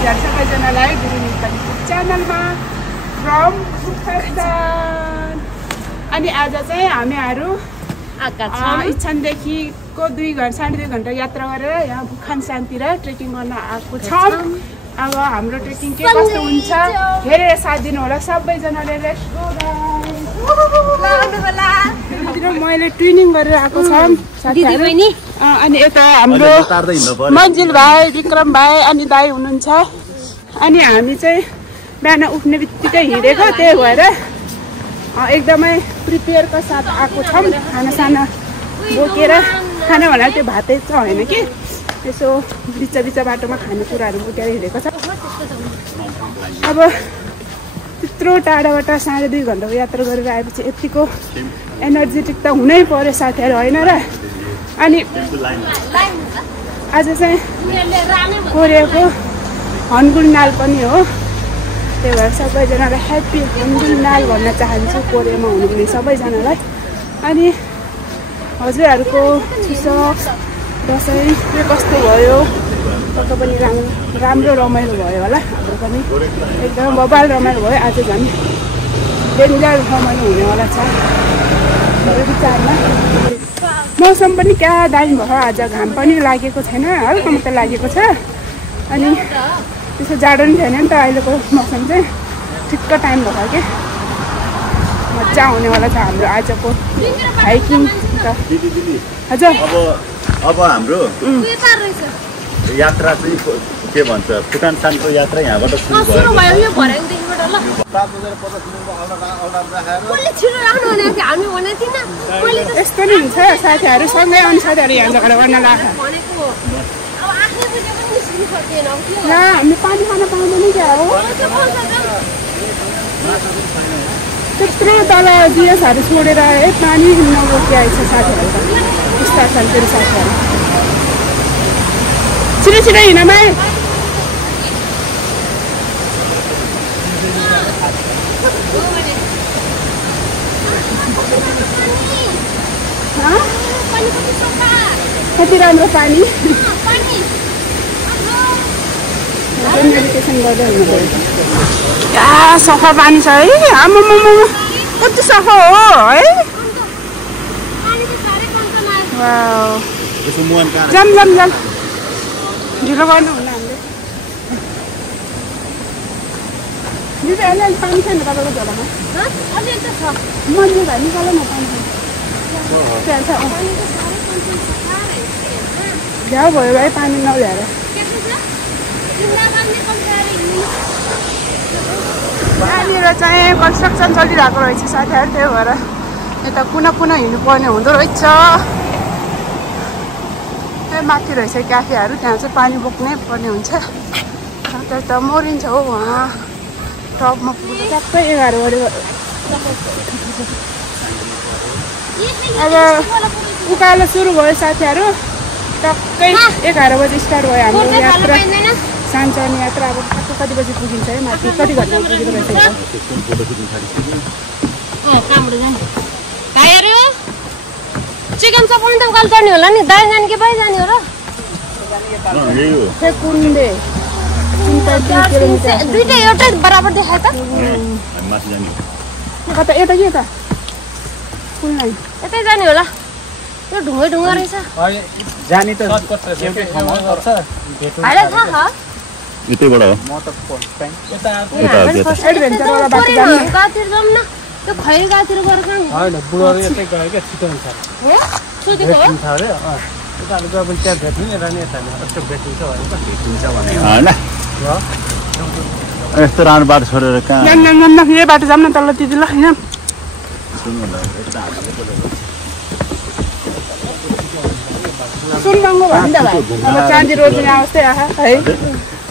हजुर सबैजनालाई गुरु नेपाली च्यानलमा फ्रम बुखास्तान। अनि आज चाहिँ हामीहरू इच्छानदेखिको 2.5 घण्टा यात्रा गरेर यहाँ बुखान शान्तिर ट्रेकिङ गर्न आएको छौँ। अब हाम्रो ट्रेकिङ के कस्तो हुन्छ हेरेर साथ दिनु होला सबैजनाले। Let's go guys. मैले ट्रेनिङ गरेर आएको छौँ साथीहरु। अनि यता हाम्रो मन्जिल भाइ, विक्रम भाइ अनि दाइ हुनुहुन्छ। अनि हामी चाहिँ बिहान उठ्ने बित्तिकै हिँडेको, त्यही भएर एकदमै प्रिपेयरको साथ आएको छौँ। खानासाना बोकेर, खाना भन्दा त्यो भातै छ होइन कि, यसो बिच बाटोमा खानेकुराहरू बोकेर हिँडेको छ। अब त्यत्रो टाढाबाट 2.5 घण्टाको यात्रा गरेर आएपछि यतिको एनर्जेटिक त हुनै पर्यो साथीहरू, होइन र? अनि आज चाहिँ कोरियाको हनगुल नाल पनि हो, त्यही भएर सबैजनालाई ह्याप्पी हनगुल नाल भन्न चाहन्छु कोरियामा हुनुहुने सबैजनालाई। अनि हजुरहरूको चिसो दसैँ के कस्तो भयो? पक्का पनि राम्रो रमाइलो भयो होला। हाम्रो पनि एकदम बबाल रमाइलो भयो। आज झन् डेन्जर रमाइलो हुनेवाला छ मेरो विचारमा। मौसम पनि क्या दामी भयो आज, घाम पनि लागेको छैन, हल्का मात्रै लागेको छ। अनि त्यस्तो जाडो पनि छैन नि त, अहिलेको मौसम चाहिँ ठिक्क टाइम भयो कि मजा आउनेवाला छ हाम्रो आजको हाइकिङ त। हजुर अब हाम्रो यात्रा चाहिँ के भन्छ, भुटान शान्तिको यात्रा यहाँबाट सुरु भयो। यो भर्याङदेखिबाट ल 7 यस्तो नि हुन्छ साथीहरू, सँगै आउनु साथीहरू यहाँ झगडा गर्न लाग्छ। हामी पानी खान पाउँदैन क्या हो, त्यत्रो तल जिएसहरू छोडेर है पानी नबोकिआएछ साथीहरू त। यस्ता छन् फेरि साथीहरू। छिटो हिँडमा कति राम्रो पानी। मेडिटेसन गर्दै हुनुभयो। क्या सफा पानी छ है, आमामामा कति सफा हो है। जाम ढिलो गर्नुहुन्न हामीले। दिदी अहिले पानी छैन तपाईँको झोलामा? मन्दिर भाइ निकाल न पानी त्यहाँ छ। झ्याउ भयो भाइ पानी नल्याएर। यहाँनिर चाहिँ कन्स्ट्रक्सन चलिरहेको रहेछ साथीहरू, त्यही भएर यता पुनः हिँड्नुपर्ने हुँदो रहेछ। माथि रहेछ क्याफेहरू, त्यहाँ चाहिँ पानी बोक्नै पर्ने हुन्छ। त मरिन्छ हो उहाँ टपमा पुग्नु ट्याक्कै 11 बजे। अब उकालो सुरु भयो साथीहरू, टक्कै 11 बजे स्टार्ट भयो हाम्रो यात्रा, सानसानो यात्रा। अब कति बजी पुगिन्छ है माथि, कति घन्टामा पुगिँदो रहेछ। चिकन चप त उकालो चढ्ने होला नि, दाइ जाने कि बाइ जाने हो र? दुईटा एउटै बराबर देखायो त। कता यता कि यता कुन लाइन? यतै जाने होला। यो ढुङ्गै रहेछ जाने त एउटै ठाउँमा पर्छ। भाइलाई थाहा छ? यतैबाट हो। म त फर्स्ट टाइम एडभेन्चरवाला बाटो जाने। गातिर जाऊँ न, त्यो खैरी गातिर गएर काम होइन। बुढाहरू यतै गयो क्या, छिटो हुन्छ हो। सोधेको हो अरे यता गयो भने त्यहाँ भेट्नु नि, यता नि यता यस्तो भेटिन्छ भने होइन यस्तो राम्रो बाटो छोडेर कहाँ यही बाटो जाऊँ न तल दिदी ल। होइन सुनबङ्गो भयो नि त भाइ, अब चाँदी रोज्ने अवस्था आयो है।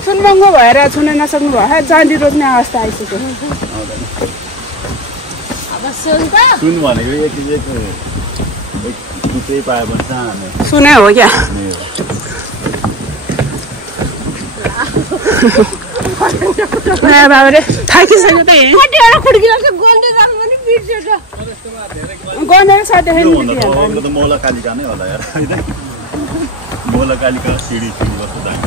सुनबङ्गो भएर छुन नसक्नु भयो, चाँदी रोज्ने अवस्था आइसक्यो। सुन भनेको एक पायो भने सानो सुनै हो क्या। बाबाले थाकिसक्यो त गनेर साथै मोला कालिका नै होला यार। मोला कालिका सिडी बस्छ दाइ।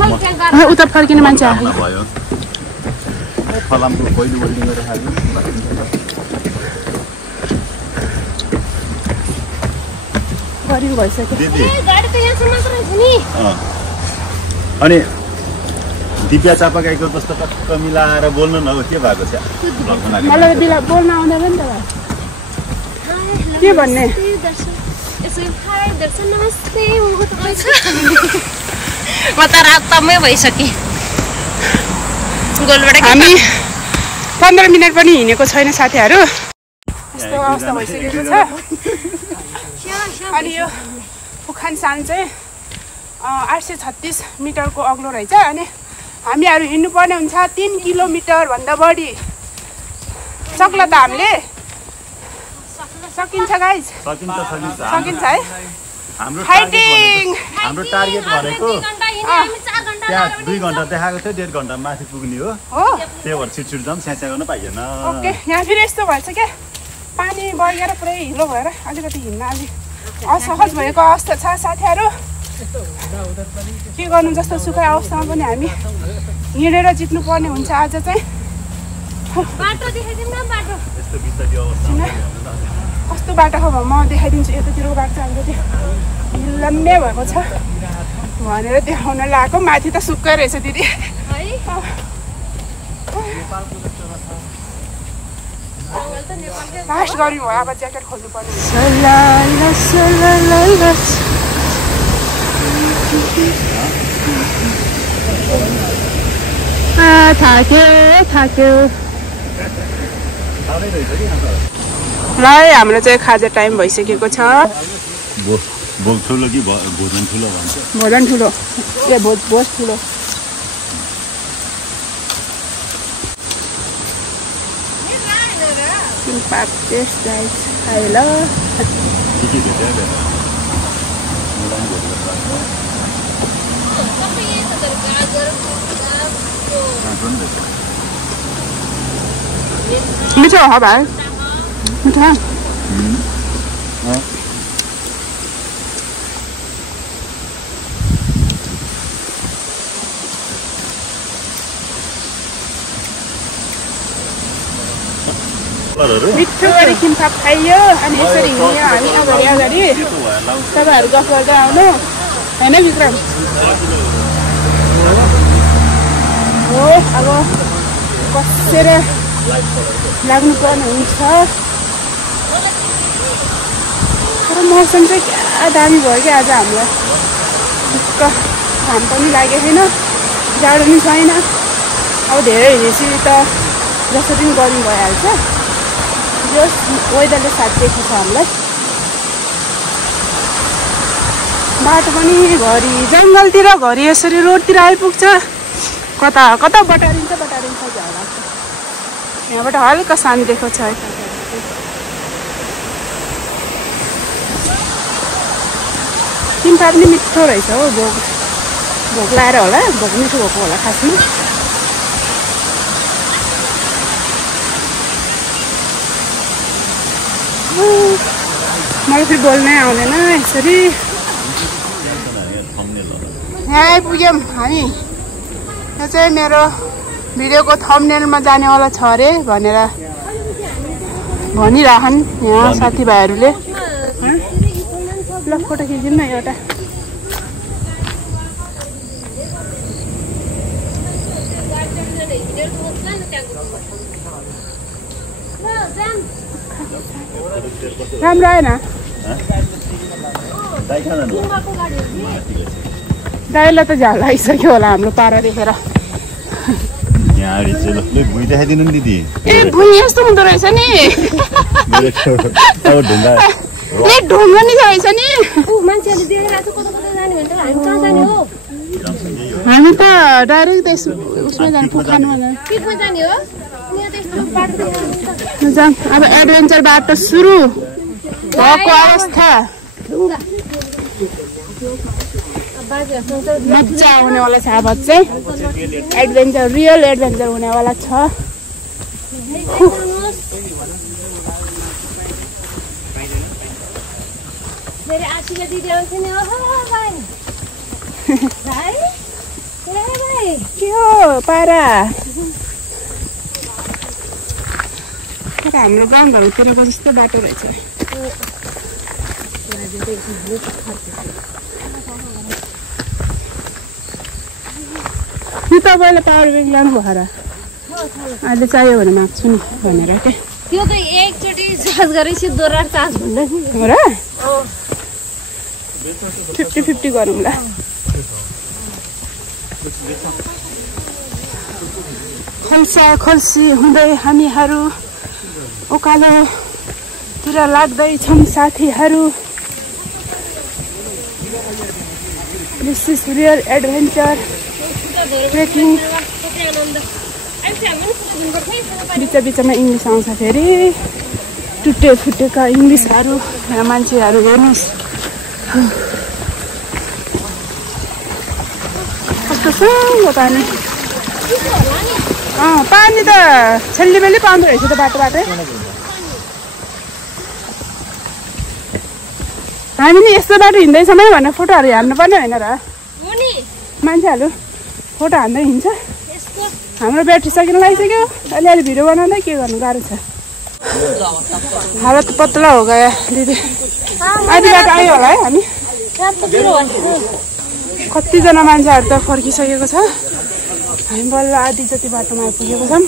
मैले त्यहाँ गएर उता फर्किने मान्छे आयो भयो फलामको पहिलो वेल्डिङ गरेर हाल्नु गरिङ भइसक्यो दिदी गाडी त यहाँसम्म मात्र रहेछ नि अनि दिव्या चापागाईको जस्तो टक्क मिलाएर बोल्नु न के भएको छ मलाई बिला बोल्न आउँदैन नि त के भन्ने म त रातमै भइसकेँ गोलबाट हामी 15 मिनट पनि हिँडेको छैन साथीहरू यस्तो अवस्था भइसकेको छ अनि यो उखान सान चाहिँ 836 मिटरको अग्लो रहेछ अनि हामीहरू हिँड्नुपर्ने हुन्छ 3 किलोमिटर भन्दा बढी सक्ला त हामीले सकिन्छ गाइज सकिन्छ है हाम्रो फाइटिङ हाम्रो टार्गेट भनेको त्यहाँ 2 घन्टा देखाएको थियो 1.5 घन्टा माथि पुग्ने हो हो त्यही भएर छिटछिट जाम स्यास्या गर्न पाइएन ओके यहाँ फेरि यस्तो भएछ क्या पानी बगेर पुरै हिलो भएर अलिकति हिँड्न अलि असहज भएको अवस्था छ साथीहरू के गर्नु जस्तो सुकै अवस्थामा पनि हामी हिँडेर जित्नु पर्ने हुन्छ आज चाहिँ बाटो देखाइदिउँ न बाटो यस्तो बिस्तारी अवस्था कस्तो बाटो हो म देखाइदिन्छु यतातिरको बाटो चाहिँ अलिकति लम्बे भएको छ भनेर देखाउन लगाएको माथि त सुक्कै रहेछ दिदी फास्ट गर्नु भयो अब ज्याकेट खोल्नु पर्ने थाक्यो ल हाम्रो चाहिँ खाजा टाइम भइसकेको छ भोग ठुलो कि भोजन ठुलो भन्छ भोजन ठुलो ए भोज ठुलो ल मिठो हो भाइ मिठो मिठो गरी किम्पाप खाइयो अनि यसरी हिँड्यो हामी अगाडि अगाडि तपाईँहरू गफ गर्दै आउनु होइन विक्रम हो अब कसेर लाग्नुपर्ने हुन्छ तर मौसम चाहिँ क्या दामी भयो क्या आज हामीलाई ढुक्क घाम पनि लागेको छैन जाडो पनि छैन अब धेरै हिँडेपछि त जसरी पनि गर्नु भइहाल्छ यो वेदरले साथ दिएको छ हामीलाई बाटो पनि घरि जङ्गलतिर घरि यसरी रोडतिर आइपुग्छ कता कता बटारिन्छ झ्याउ यहाँबाट हल्का शान्ति दिएको छ किम्पाप पनि मिठो रहेछ हो भोक लाएर होला भोक मिठो भएको होला खासमा मलाई फेरि बोल्नै आउँदैन यसरी यहाँ आइपुग्यौँ हामी यो चाहिँ मेरो भिडियोको थम्बनेलमा जानेवाला छ अरे भनेर भनिराखन् यहाँ साथीभाइहरूले ल फोटो खिचिदिउँ न एउटा राम्रो आएन दाइलाई त झ्याल आइसक्यो होला हाम्रो पारा देखेर भुइँ देखाइदिनु नि दिदी ए भुइँ यस्तो हुँदो रहेछ नि ढुङ्गा नि रहेछ नि मान्छेहरूले देखेर कता कता जाने भने त हामी कहाँ जाने हो हामी त डाइरेक्ट उसमा जाने पुखानमा जाने हो जाऊँ अब एडभेन्चर बाटो सुरु भएको अवस्था मजा आउनेवाला छ अब चाहिँ एडभेन्चर रियल एडभेन्चर हुनेवाला छ के हो पारा हाम्रो गाउँघरतिरको जस्तो बाटो रहेछ नि तपाईँले पावर ब्याङ्क लानुभयो र अहिले चाहियो भने माग्छु नि भनेर के त्यो त एकचोटि चार्ज गरे सिधो रात चार्ज भन्दा नि हो र 50-50 गरौँला खोल्सा खोल्सी हुँदै हामीहरू उकालोतिर लाग्दैछौँ साथीहरू this is real adventure trekking बिच बिचमा इङ्ग्लिस आउँछ फेरि टुटे फुटेका इङ्ग्लिसहरू यहाँ मान्छेहरू हेर्नुहोस् कस्तो सुङ्गो पानी पानी त छेल्लीबेली पाउँदो रहेछ त बाटोबाटै हामीले यस्तो बाटो हिँड्दैछौँ है भनेर फोटोहरू हाल्नु पर्ने होइन र मान्छेहरू फोटो हान्दै हिँड्छ हाम्रो ब्याट्री सकिन लागिसक्यो अलिअलि भिडियो बनाउँदै के गर्नु गाह्रो छ हालत पतला हो गयो दिदी आधी बाटो आयो होला है हामी कतिजना मान्छेहरू त फर्किसकेको छ हामी बल्ल आधी जति बाटोमा आइपुगेको छौँ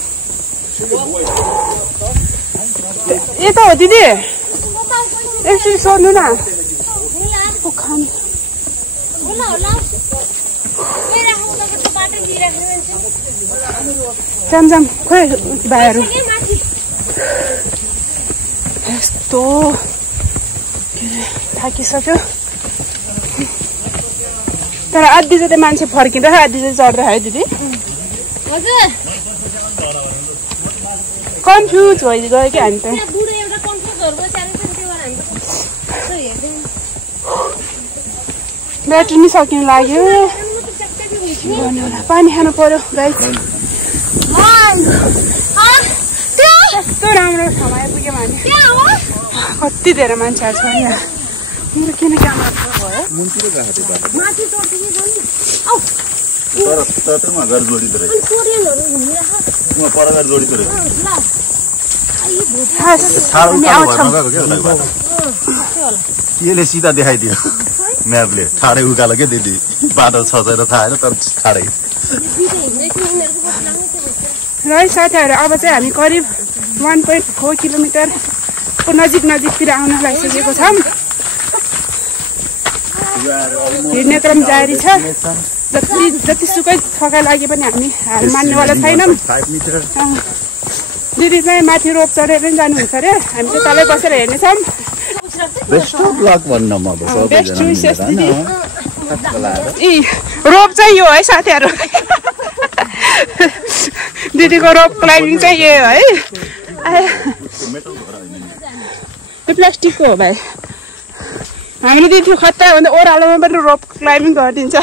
यता हो दिदी एकचोटि सोध्नु न जाम खोइ भाइहरू यस्तो थाकिसक्यो तर आधी जति मान्छे फर्किँदा आधी जति चढ्दा है दिदी कन्फ्युज भइगयो कि हामी त ब्याट्री नि सकिनु लाग्यो पानी खानु पर्यो गाइस कस्तो राम्रो ठाउँमा आइपुग्यो हामी कति धेरै मान्छेहरू छ यहाँ मेरो किन क्यामेरा भयो केले सिधा देखाइदियो म्यापले ठाडै उकालो के दिदी बाटो छ छैन थाहा होइन तर ठाडै र साथीहरू अब चाहिँ हामी करिब 1.4 किलोमिटरको नजिकतिर आउन लागिसकेको छौँ हिँड्ने क्रम जारी छ जतिसुकै थका लागे पनि हामी हार मान्नेवाला छैनौँ दिदी चाहिँ माथि रोप चढेर पनि जानुहुन्छ अरे हामी चाहिँ तलै बसेर हेर्नेछौँ बेस्ट अफ लक भन्नु म बेस्ट विशेष दिदी रोप चाहिँ यो है साथीहरू दिदीको रोप क्लाइम्बिङ चाहिँ यो है यो प्लास्टिकको हो भाइ हामीले दिदी खत्ता भन्दा ओह्रालोमा पनि रोप क्लाइम्बिङ गरिदिन्छ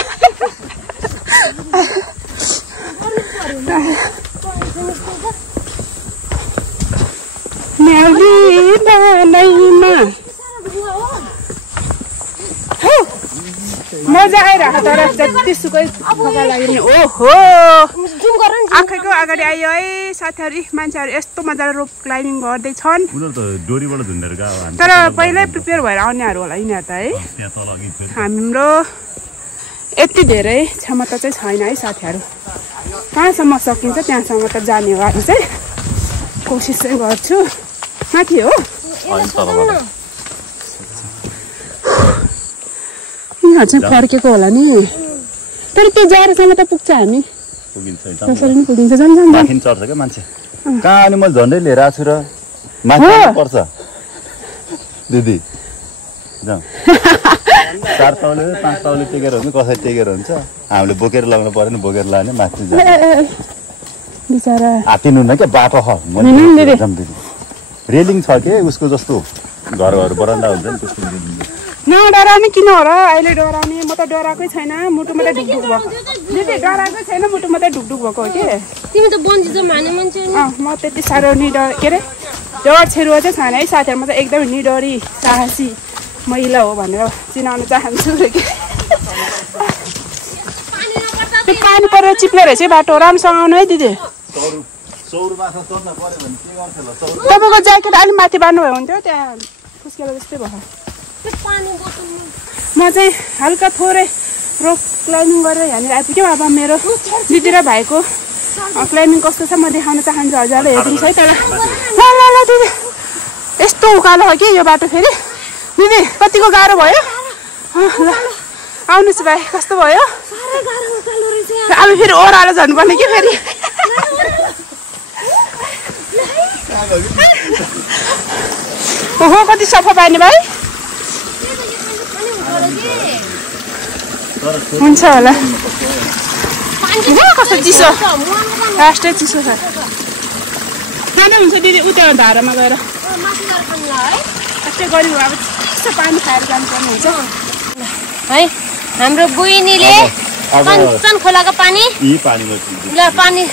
मजा आइरहेको तर जतिसुकै थका लाग्यो नि ओहो आँखाको अगाडि आयो है साथीहरू मान्छेहरू यस्तो मजाले रोप क्लाइम्बिङ गर्दैछन् तर पहिल्यै प्रिपेयर भएर आउनेहरू होला यिनीहरू त है हाम्रो यति धेरै क्षमता चाहिँ छैन है साथीहरू कहाँसम्म सकिन्छ त्यहाँसम्म त जाने हो हामी चाहिँ कोसिस चाहिँ गर्छु माथि हो यिनीहरू चाहिँ फर्केको होला नि तर त्यो जारेसम्म त पुग्छ हामी कसरी पनि पुगिन्छ माथि चढ्छ क्या मान्छे कहाँ अनि मैले झन्डै लिएर आएको छु र माथि पर्छ दिदी जाउँ 4 तौले 5 तौले टेकेर हुन्छ कसरी टेकेर हुन्छ हामीले बोकेर लगाउनु परेन बोकेर लाने माथि बिचारा हातिनु न क्या बाटो रेलिङ छ के उसको जस्तो घर बरन्डा हुन्छ नि त्यस्तो नडराउने किन हो र अहिले डराउने म त डराएकै छैन मुटु मात्रै ढुकढुक भएको दिदी डराएकै छैन मुटु मात्रै ढुकढुक भएको हो कि तिमी त बन्जिजो माने मान्छे म त्यति साह्रो के अरे डर छेरुवा चाहिँ छैन है साथीहरू म त एकदमै निडरी साहसी महिला हो भनेर चिनाउन चाहन्छु त्यो पानी परेर चिप्ले रहेछ बाटो राम्रोसँग आउनु है दिदी तपाईँको ज्याकेट अलिक माथि बाँध्नुभयो हुन्थ्यो त्यहाँ फुस्केर जस्तै भयो म चाहिँ हल्का थोरै रोक क्लाइम्बिङ गरेर यहाँनिर आइपुग्यो अब मेरो दिदी र भाइको क्लाइम्बिङ कस्तो छ म देखाउन चाहन्छु हजुरलाई हेरिदिनुहोस् है तर ल ल दिदी यस्तो उकालो हो कि यो बाटो फेरि दिदी कतिको गाह्रो भयो ल आउनुहोस् भाइ कस्तो भयो अब फेरि ओह्रालो झर्नुपर्ने कि फेरि ओहो कति सफा पानी भाइ हुन्छ होला कस्तो चिसो लास्टै चिसो छ खाना हुन्छ दिदी उता धारामा गएर यस्तै गऱ्यो अब चिसो पानी खाएर जानुपर्ने हुन्छ है हाम्रो बुइनीले कञ्चन खोलाको पानी ल पानी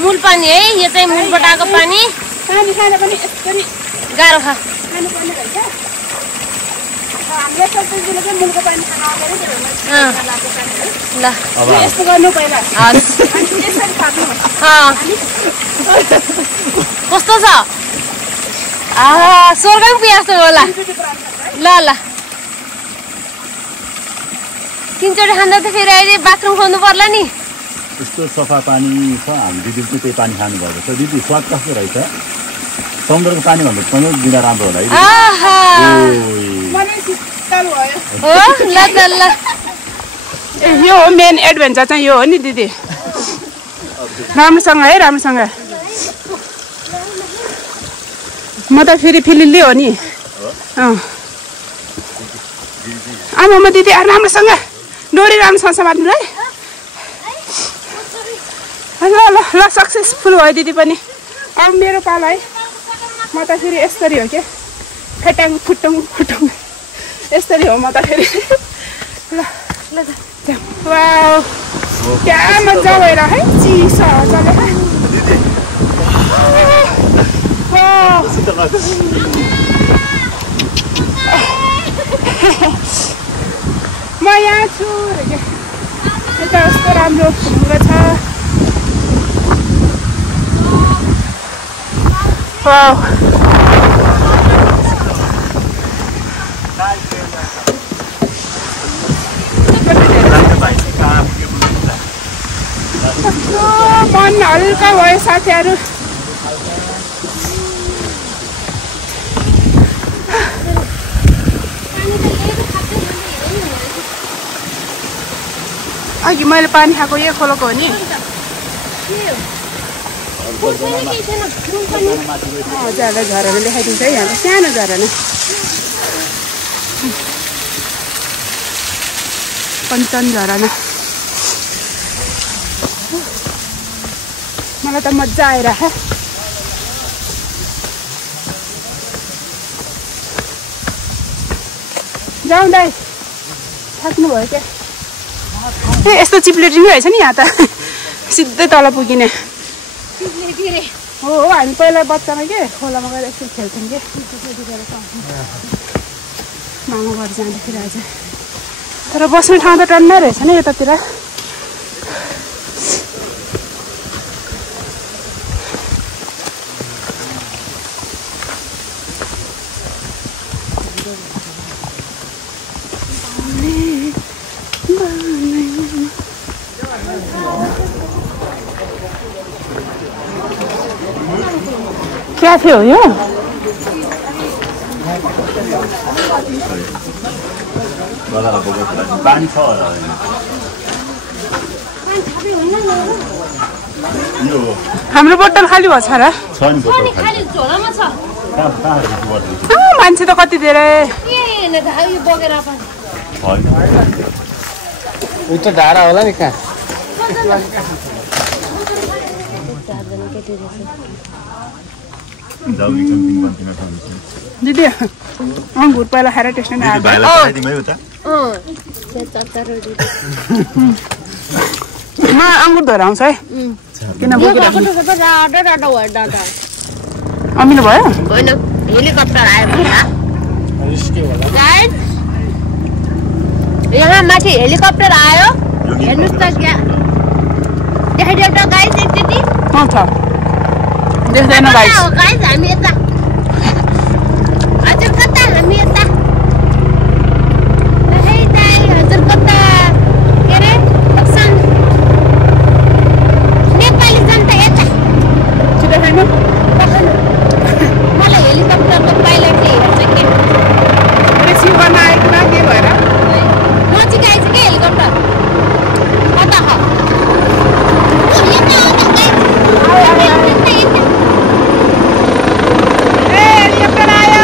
मूल पानी है यो चाहिँ मूलबाट आएको पानी पानी खान पनि यस्तरी गाह्रो छ खानुपर्ने रहेछ हाम्रो सरकारले चाहिँ मूलको पानी खान ल यस्तो गर्नु पहिला हस् अनि यसरी खानु कस्तो छ स्वर्गमा पिए जस्तो होला ल ल तीनचोटि खाँदा त फेरि अहिले बाथरुम खोज्नु पर्ला नि यस्तो सफा पानी छ हामी दिदीले चाहिँ त्यही पानी खानुभएको छ दिदी स्वाद कस्तो रहेछ समुद्रको पानी भन्दा पनि दिँदा राम्रो होला है हो ल त ल यो हो मेन एडभेन्चर चाहिँ यो हो नि दिदी राम्रोसँग है राम्रोसँग म त फेरि फिलिल्ली हो नि आमामा दिदी राम्रोसँग डोरी राम्रोसँग समात्नु है ल ल ल सक्सेसफुल भयो दिदी पनि अब मेरो पालो है म त फेरि यस्तरी हो क्या फेटाङ फुटुङ फुटुङ यस्तरी हो म त फेरि ल ल वाउ क्या मजा भइरह है चिसो चले म यहाँ छु यता कस्तो राम्रो ढुङ्गा छ वाउ मन हल्का भयो साथीहरू अघि मैले पानी खाएको यो खोलाको हो नि झरना झरना देखाइदिन्छ है यहाँ सानो झरना कञ्चन झरना मलाई त मजा आइरह जाउँ दाइ थाक्नुभयो क्या ए यस्तो चिप्लेटिङ रहेछ नि यहाँ त सिधै तल पुगिने हो हामी पहिला बच्चामा के खोलामा गएर यसो खेल्थ्यौँ कि मामा घर जाँदाखेरि आज तर बस्ने ठाउँ त टन्नै रहेछ नि यतातिर क्या थियो यो पानी छ होला हाम्रो बोतल खाली भयो छ र मान्छे त कति धेरै उता धारा होला नि कहाँ दिदी अङ्गुर पहिला खाएर टेस्ट नै म अङ्गुर धोएर आउँछु है किन अमिलो भयो हेलिकप्टर आयो यहाँ माथि हेलिकप्टर आयो हेर्नुहोस् त क्या देखाइदियो त गाइस एकचोटि छ देख्दैन गाइस गाइस हामी यता हजुर कता हामी यता हे दाइ हजुर कता के रे सक्सन नेपाली जनता यता छिटो खानु मलाई हेलिकप्टरको पाइलटले हेर्छ के रिसिभ गर्न आएको ना के भएर नजिक आइछ के हेलिकप्टर कता हो यता हो त गाइस हेलिकप्टर आयो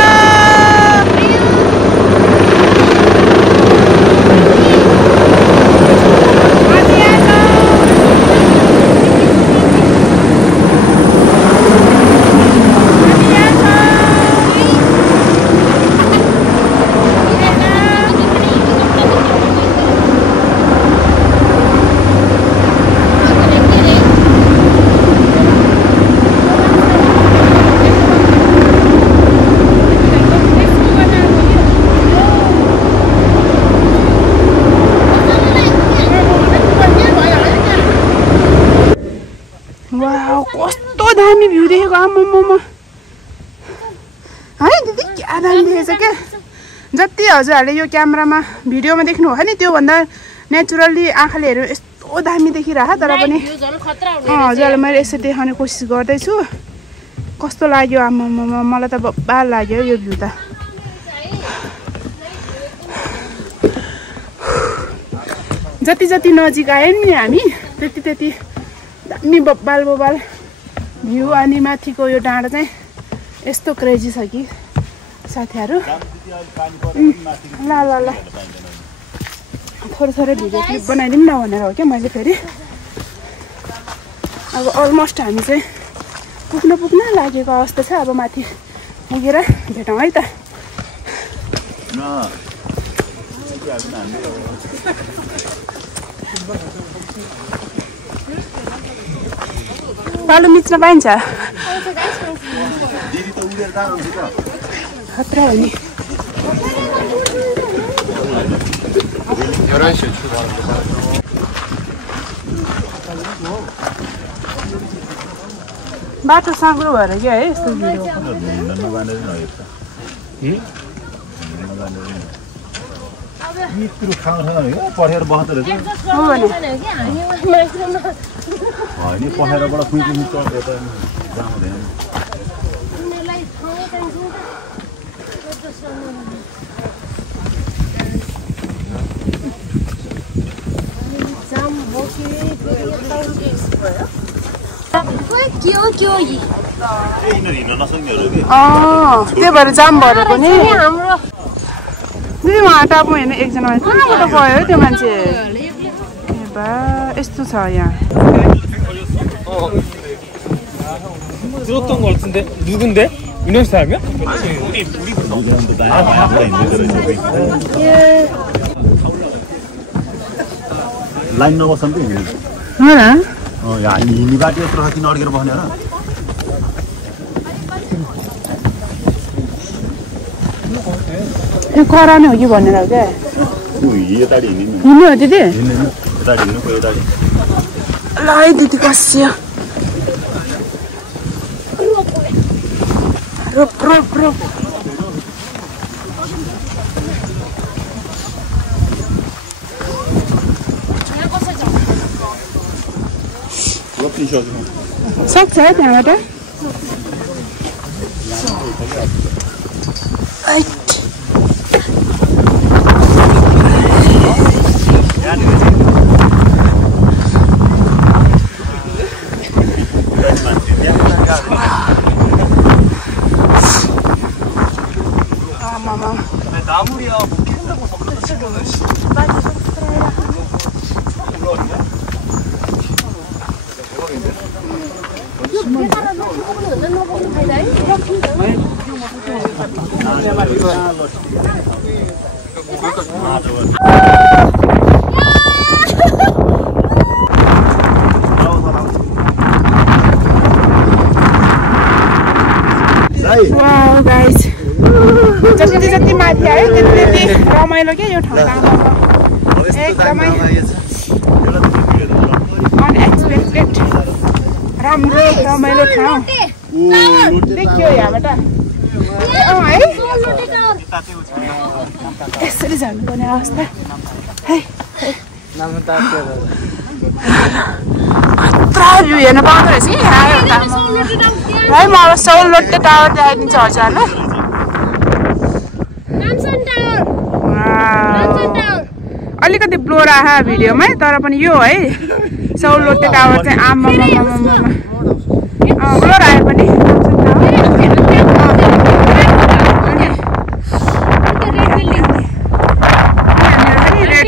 कस्तो दामी भ्यू देखेको आम्मामा है दिदी क्या दामी देखेछ क्या जति हजुरहरूले यो क्यामेरामा भिडियोमा देख्नु हो नि त्योभन्दा नेचुरली आँखाले हेऱ्यो यस्तो दामी देखिरह तर पनि हजुरहरूलाई मैले यसरी देखाउने कोसिस गर्दैछु कस्तो लाग्यो आम्मामा मलाई त बब्बाल लाग्यो यो भ्यू त जति जति नजिक आयो नि हामी त्यति त्यति दामी बब्बाल बब्बाल भ्यू अनि माथिको यो डाँडा चाहिँ यस्तो क्रेजी छ कि साथीहरू ल ल ल थोरै थोरै भिडियो क्लिप बनाइदिउँ न भनेर हो क्या मैले फेरि अब अलमोस्ट हामी चाहिँ पुग्न लागेको अवस्था छ अब माथि पुगेर भेटौँ है त बालु मिच्न पाइन्छ खतरा हो नि बाटो साँग्रो भएर क्या है यस्तो भिडियो पढेर बस्दो रहेछ हो भने होइन पखेराबाट कुइको चढ्दै त जाँदैन त्यही भएर जाम भएर पनि दिदी उहाँ टापु हेर्नु एकजना फोटो गयो त्यो मान्छे बा यस्तो छ यहाँ 들었던 거 같은데 누군데? 윤영 씨 사람이야? लाइन नबस्छन् त हिँड्ने बाटो यत्रो किन अड्केर बस्ने र कराउने हो कि भनेर क्या यताडि हिँड्ने हिँड्नु हो दिदी यताडि हिँड्नु कोही यताडि ल है दिदी कस्यो रोप रोप रोप सक्छ है त्यहाँबाट Wow guys, जति माथि आयो त्यति रमाइलो क्या यो ठाउँमा एकदमै अनएक्सपेक्टेड ठाउँ देखियो यहाँबाट है यसरी जानुपर्ने अवस्था है खतरा भ्यू हेर्न पाउँदो रहेछ कि यहाँ है म अब सौलोटे टावर देखाइदिन्छु हजुरहरूलाई अलिकति ब्लोर आहा भिडियोमै तर पनि यो है सौलोटे टावर चाहिँ आमा ब्लोर आयो पनि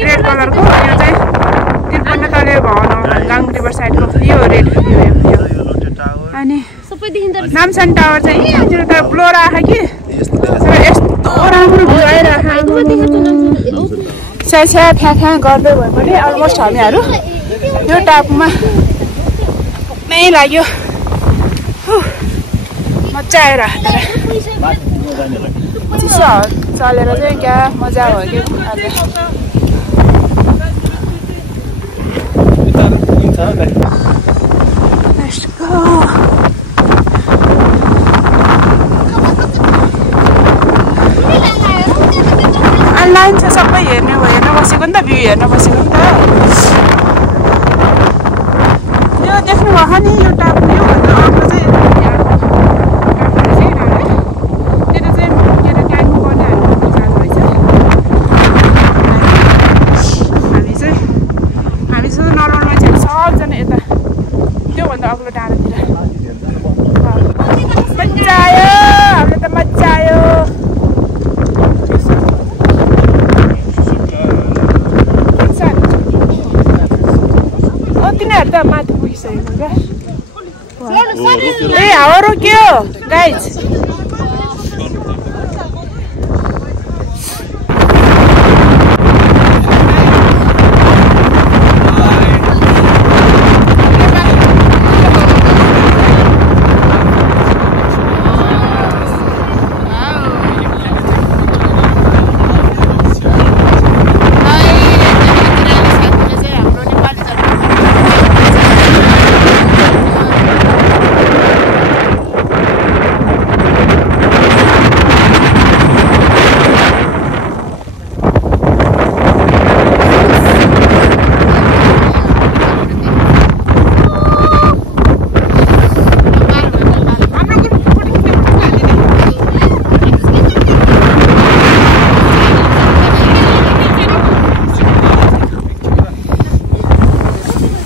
रेड कलरको यो चाहिँ त्रिपन्न तले भवन गाङ रिभर साइडको यो रेड अनि नामसान टावर चाहिँ यहाँतिर त ब्लोर आयो कि यस्तो राम्रो भ्यू आइरहेको स्या थ्या गर्दै भए पनि अलमोस्ट हामीहरू यो टापुमा नै लाग्यो मजा आएर चिसो चलेर चाहिँ क्या मजा भयो कि लाइन छ सबै हेर्न बसेको नि त भ्यू हेर्न बसेको नि त यो देख्नुभएको नि यो टापु योभन्दा अर्को चाहिँ माथि पुगिसकेको क्या ए हावा रोक्यो गाइज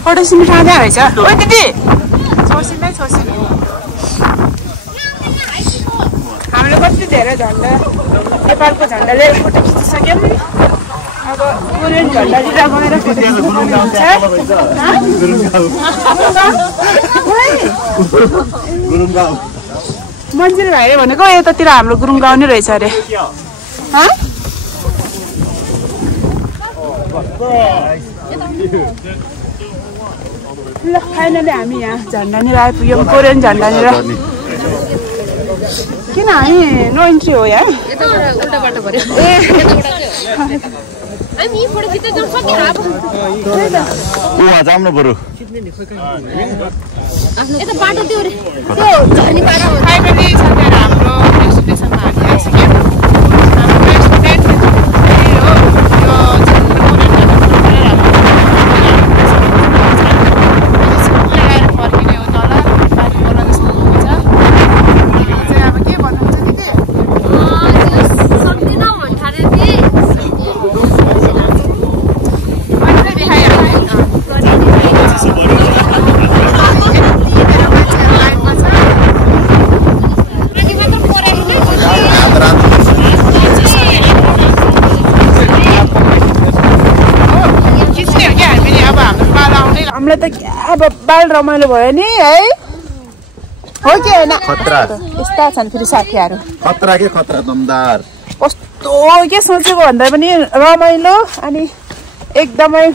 फोटो सिन्ने ठाउँ त्यहाँ रहेछ ओ दिदी छोसिँदै हामीले कति धेरै झन्डा नेपालको झन्डाले फोटो खिचिसक्यौँ अब कोरियन झन्डा लिएर गएर फोटो मन्जिल भाइ भनेको यतातिर हाम्रो गुरुङ गाउँ नै रहेछ अरे ल फाइनली हामी यहाँ झन्डानिर आइपुग्यौँ कोरियन झन्डानिर किन हामी नो इन्ट्री हो यहाँ जाऊँ बरु फाइनली साथीहरू हाम्रो डेस्टिनेसनमा हामी आइसक्यौँ हामीलाई त क्या बाल रमाइलो भयो नि है हो कि होइन यस्ता छन् फेरि साथीहरू खतरा के खतरा दमदार कस्तो के सोचेको भन्दा पनि रमाइलो अनि एकदमै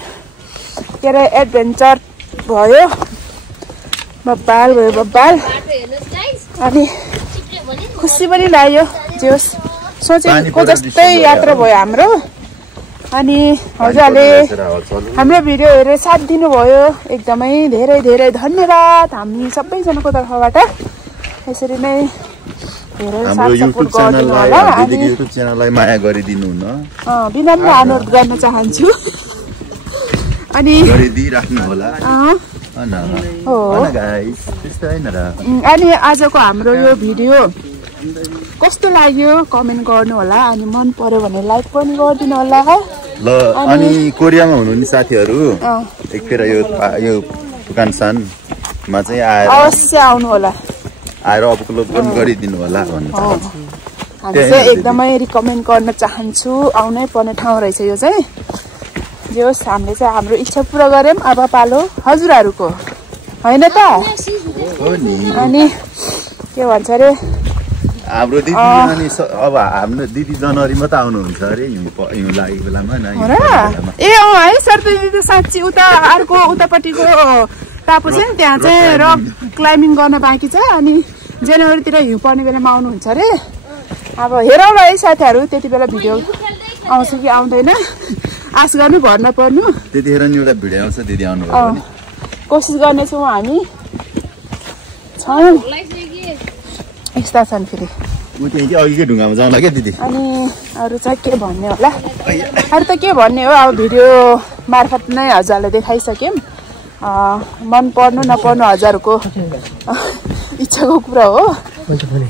के अरे एडभेन्चर भयो बब्बाल भयो बब्बाल अनि खुसी पनि लाग्यो जे होस् सोचेको जस्तै यात्रा भयो हाम्रो अनि हजुरहरूले हाम्रो भिडियो हेरेर साथ दिनुभयो एकदमै धेरै धेरै धन्यवाद हामी सबैजनाको तर्फबाट यसरी नै धेरै साथ सपोर्ट गरिदिनु होला अनि युट्युब च्यानललाई माया गरिदिनु हुन विनम्र अनुरोध गर्न चाहन्छु अनि गरिदिराख्नु होला अनि आजको हाम्रो यो भिडियो कस्तो लाग्यो कमेन्ट गर्नु होला अनि मन पर्यो भने लाइक पनि गरिदिनु होला ल अनि कोरियामा हुनुहुने साथीहरू एकखेर यो पुकानसानमा चाहिँ आएर अवश्य आउनु होला आएर अपलोड पनि गरिदिनु होला भन्नु चाहन्छु हामी चाहिँ एकदमै रिकमेन्ड गर्न चाहन्छु आउनै पर्ने ठाउँ रहेछ यो चाहिँ जे होस् हामीले चाहिँ हाम्रो इच्छा पुरा गर्यौँ अब पालो हजुरहरूको होइन त अनि के भन्छ अरे हाम्रो दिदी अनि अब हाम्रो दिदी जनवरीमा त आउनुहुन्छ अरे हिउँ लागेको बेलामा ए है सर दिदी त साँच्ची उता अर्को उतापट्टिको टापु छ नि त्यहाँ चाहिँ रक क्लाइम्बिङ गर्न बाँकी छ अनि जनवरीतिर हिउँ पर्ने बेलामा आउनुहुन्छ अरे अब हेरौँ है साथीहरू त्यति बेला भिडियो आउँछ कि आउँदैन आश गर्नु भर नपर्नु त्यतिखेर नि एउटा भिडियो आउँछ दिदी आउनु कोसिस गर्नेछौँ हामी छौँ यस्ता छन् फेरि अघिकै ढुङ्गामा जाउँला क्या दिदी अनि अरू चाहिँ के भन्ने होला अरू त के भन्ने हो अब भिडियो मार्फत नै हजुरलाई देखाइसक्यौँ मन पर्नु नपर्नु हजुरको इच्छाको कुरा हो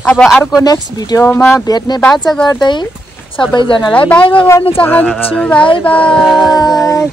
अब अर्को नेक्स्ट भिडियोमा भेट्ने बाचा गर्दै सबैजनालाई बाई बाई गर्न चाहन्छु बाई बाई